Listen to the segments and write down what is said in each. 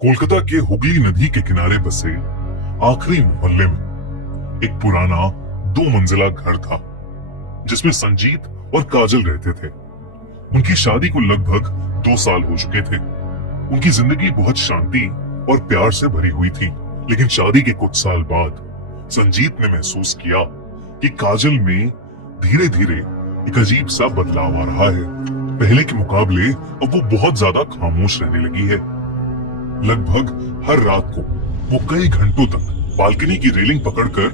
कोलकाता के हुगली नदी के किनारे बसे आखिरी मोहल्ले में एक पुराना 2 मंजिला घर था जिसमें संजीत और काजल रहते थे। उनकी शादी को लगभग 2 साल हो चुके थे। उनकी जिंदगी बहुत शांति और प्यार से भरी हुई थी, लेकिन शादी के कुछ साल बाद संजीत ने महसूस किया कि काजल में धीरे धीरे एक अजीब सा बदलाव आ रहा है। पहले के मुकाबले अब वो बहुत ज्यादा खामोश रहने लगी है। लगभग हर रात को वो कई घंटों तक बालकनी की रेलिंग पकड़कर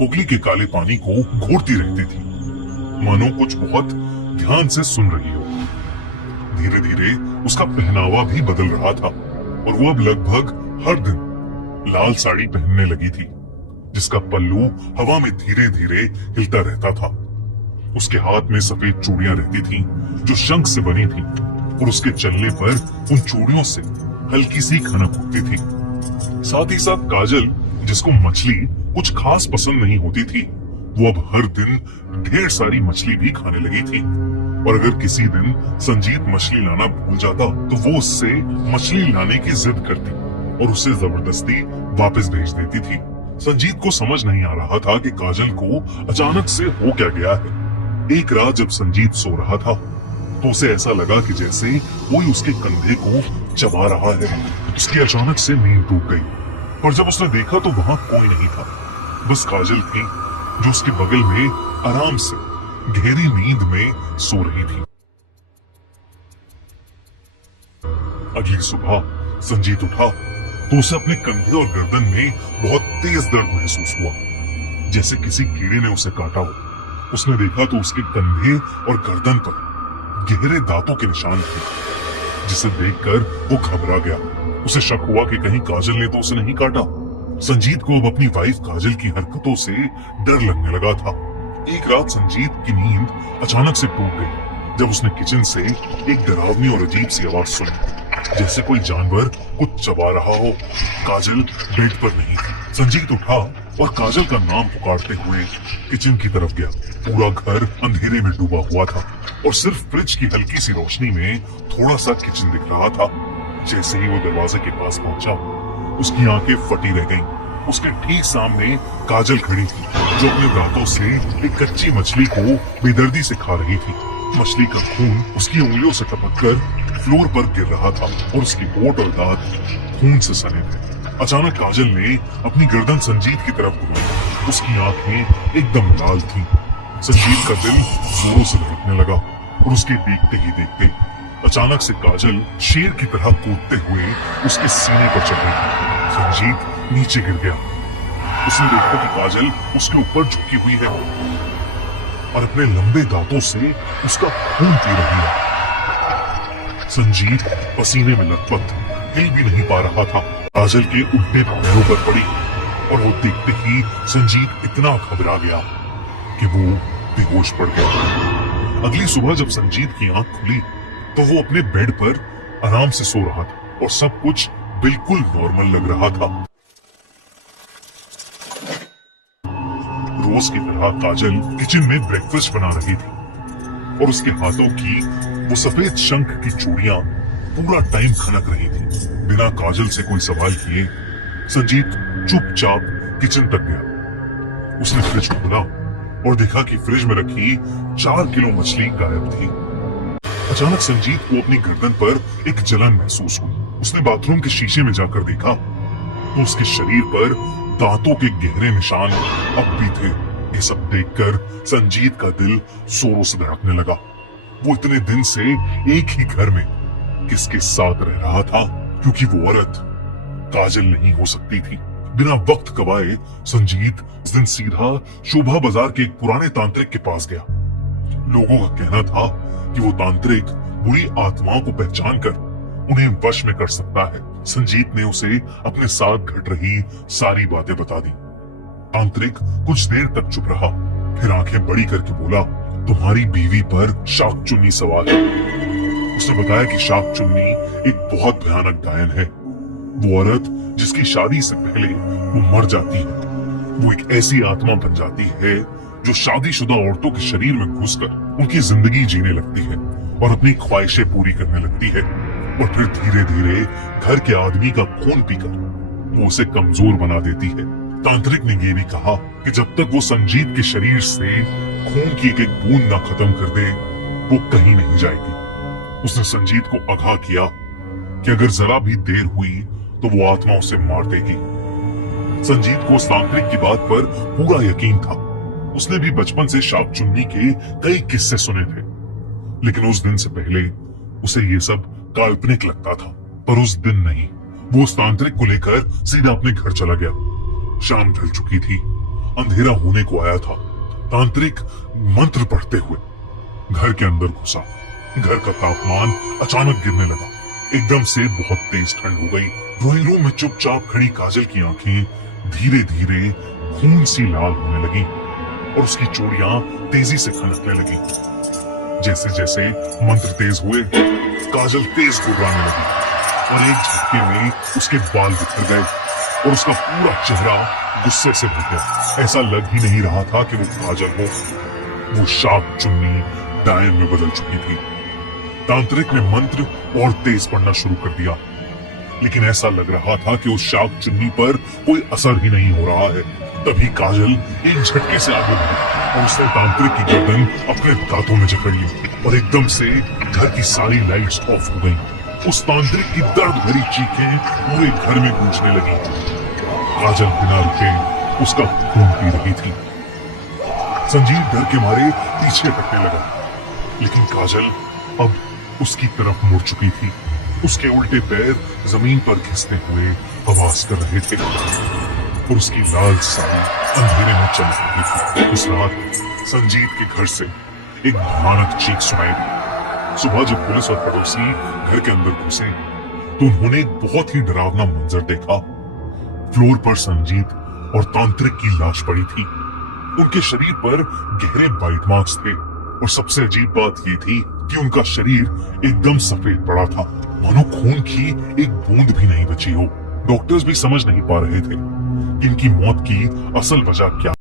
हुगली के काले पानी को घोरती रहती थी, मानो कुछ बहुत ध्यान से सुन रही हो। धीरे धीरे उसका पहनावा भी बदल रहा था और वो अब लगभग हर दिन लाल साड़ी पहनने लगी थी, जिसका पल्लू हवा में धीरे धीरे हिलता रहता था। उसके हाथ में सफेद चूड़ियां रहती थीं, जो शंख से बनी थीं, और उसके चलने पर उन चूड़ियों से हल्की सी खनक उठती थी। साथ ही साथ काजल, जिसको मछली कुछ खास पसंद नहीं होती थी, वो अब हर दिन ढेर सारी मछली भी खाने लगी थी। और अगर किसी दिन संजीत मछली लाना भूल जाता तो वो उससे मछली लाने की जिद करती और उसे जबरदस्ती वापस भेज देती थी। संजीत को समझ नहीं आ रहा था कि काजल को अचानक से हो क्या गया है। एक रात जब संजीत सो रहा था तो उसे ऐसा लगा कि जैसे कोई उसके कंधे को चबा रहा है। उसकी अचानक से नींद टूट गई और जब उसने देखा तो वहां कोई नहीं था, बस काजल थी जो उसके बगल में आराम से गहरी नींद में सो रही थी। अगली सुबह संजीत उठा तो उसे अपने कंधे और गर्दन में बहुत तेज दर्द महसूस हुआ, जैसे किसी कीड़े ने उसे काटा हो। उसने देखा तो उसके कंधे और गर्दन पर गहरे दांतों के निशान थे, जिसे देखकर वो घबरा गया। उसे शक हुआ कि कहीं काजल ने तो उसे नहीं काटा। संजीत को अब अपनी वाइफ काजल की हरकतों से डर लगने लगा था। एक रात संजीत की नींद अचानक से टूट गई जब उसने किचन से एक डरावनी और अजीब सी आवाज सुनी, जैसे कोई जानवर कुछ चबा रहा हो। काजल बेड पर नहीं थी। संजीत उठा और काजल का नाम पुकारते हुए किचन की तरफ गया। पूरा घर अंधेरे में डूबा हुआ था और सिर्फ फ्रिज की हल्की सी रोशनी में थोड़ा सा किचन दिख रहा था। जैसे ही वो दरवाजे के पास पहुंचा, उसकी आंखें फटी रह गईं। उसके ठीक सामने काजल खड़ी थी, जो अपने दांतों से एक कच्ची मछली को बेदर्दी से खा रही थी। मछली का खून उसकी उंगलियों से टपककर फ्लोर पर गिर रहा था और उसकी होंठ और दांत खून से सने थे। अचानक काजल ने अपनी गर्दन संजीत की तरफ घुमाई। उसकी आंखें एकदम लाल थीं। संजीत का दिल जोरों से धड़कने लगा और उसके देखते ही देखते अचानक से काजल शेर की तरह कूदते हुए उसके सीने पर चढ़ गई। संजीत नीचे गिर गया। उसने देखा कि काजल उसके ऊपर झुकी हुई है और अपने लंबे दांतों से उसका खून पी रही है। संजीत पसीने में लथपथ, हिल भी नहीं पा रहा था। काजल के उल्टे पैरों पर पड़ी और वो देखते ही संजीत इतना घबरा गया कि वो बेहोश पड़ गया। अगली सुबह जब संजीत की आंख खुली तो वो अपने बेड पर आराम से सो रहा था और सब कुछ बिल्कुल नॉर्मल लग रहा था। रोज की तरह काजल किचन में ब्रेकफास्ट बना रही थी और उसके हाथों की वो सफेद शंख की चूड़ियां पूरा टाइम खनक रही थी। बिना काजल से कोई सवाल किए संजीत चुपचाप किचन तक गया। उसने फ्रिज खोला और देखा कि फ्रिज में रखी 4 किलो मछली गायब थी। अचानक संजीत को अपनी गर्दन पर एक जलन महसूस हुई। उसने बाथरूम के शीशे में जाकर देखा तो उसके शरीर पर दांतों के गहरे निशान अब भी थे। ये सब देखकर संजीत का दिल जोरों से धड़कने लगा। वो इतने दिन से एक ही घर में किसके साथ रह रहा था, क्योंकि वो औरत काजल नहीं हो सकती थी। बिना वक्त गवाए संजीत इस दिन सीधा शोभा बाजार के एक पुराने तांत्रिक के पास गया। लोगों का कहना था कि वो तांत्रिक बुरी आत्माओं को पहचान कर उन्हें वश में कर सकता है। संजीत ने उसे अपने साथ घट रही सारी बातें बता दी। तांत्रिक कुछ देर तक चुप रहा, फिर आंखें बड़ी करके बोला, तुम्हारी बीवी पर शाक चुन्नी सवार है। उसने बताया कि शाक चुन्नी एक बहुत भयानक डायन है। वो औरत जिसकी शादी से पहले वो मर जाती है, वो एक ऐसी आत्मा बन जाती है जो शादीशुदा औरतों के शरीर में घुसकर उनकी जिंदगी जीने लगती है और अपनी ख्वाहिशें पूरी करने लगती है। और फिर धीरे धीरे घर के आदमी का खून पीकर वो उसे कमजोर बना देती है। तांत्रिक ने यह भी कहा कि जब तक वो संजीत के शरीर से खून की एक बूंद ना खत्म कर दे, वो कहीं नहीं जाएगी। उसने संजीत को आगाह किया कि अगर जरा भी देर हुई तो वो आत्मा उसे मार देगी। संजीत को उस तांत्रिक की बात पर पूरा यकीन था। उसने भी बचपन से शाप चुन्नी के कई किस्से सुने थे, लेकिन उस दिन से पहले उसे ये सब काल्पनिक लगता था। पर उस दिन नहीं, वो उस तांत्रिक को लेकर सीधा अपने घर चला गया। शाम ढल चुकी थी, अंधेरा होने को आया था। तांत्रिक मंत्र पढ़ते हुए घर के अंदर घुसा। घर का तापमान अचानक गिरने लगा। एकदम से बहुत तेज ठंड हो गई। ड्राइंग रूम में चुपचाप खड़ी काजल की आंखें धीरे धीरे खून सी लाल होने लगी और उसकी चूड़ियां तेजी से खनकने लगी। जैसे जैसे मंत्र तेज हुए, काजल तेज घबराने लगी और एक झटके में उसके बाल बिखर गए और उसका पूरा चेहरा गुस्से से भर गया। ऐसा लग ही नहीं रहा था कि वो काजल हो। वो शाप चुन्नी डायन में बदल चुकी थी। तांत्रिक ने मंत्र और तेज पढ़ना शुरू कर दिया, लेकिन ऐसा लग रहा था कि उस शाप चुन्नी पर कोई असर ही नहीं हो रहा है। तभी काजल एक झटके से आगे बढ़ी और उसने तांत्रिक की गर्दन अपने दांतों में जकड़ ली और एकदम से घर की सारी लाइट्स ऑफ हो गईं। उस तांत्रिक की दर्द भरी चीखें पूरे घर में गूंजने लगी। काजल बिना रुके उसका खून पी रही थी। संजीव डर के मारे पीछे हटने लगा, लेकिन काजल अब उसकी तरफ मुड़ चुकी थी। उसके उल्टे पैर जमीन पर घिसते हुए आवाज कर रहे थे और उसकी लाल साड़ी अंधेरे में चल रही थी। उस रात संजीत के घर से एक भयानक चीख सुनाई दी। सुबह जब पुलिस और पड़ोसी घर के अंदर घुसे तो उन्होंने एक बहुत ही डरावना मंजर देखा। फ्लोर पर संजीत और तांत्रिक की लाश पड़ी थी। उनके शरीर पर गहरे बाइट मार्क्स थे और सबसे अजीब बात ये थी कि उनका शरीर एकदम सफेद पड़ा था, मानो खून की एक बूंद भी नहीं बची हो। डॉक्टर्स भी समझ नहीं पा रहे थे कि इनकी मौत की असल वजह क्या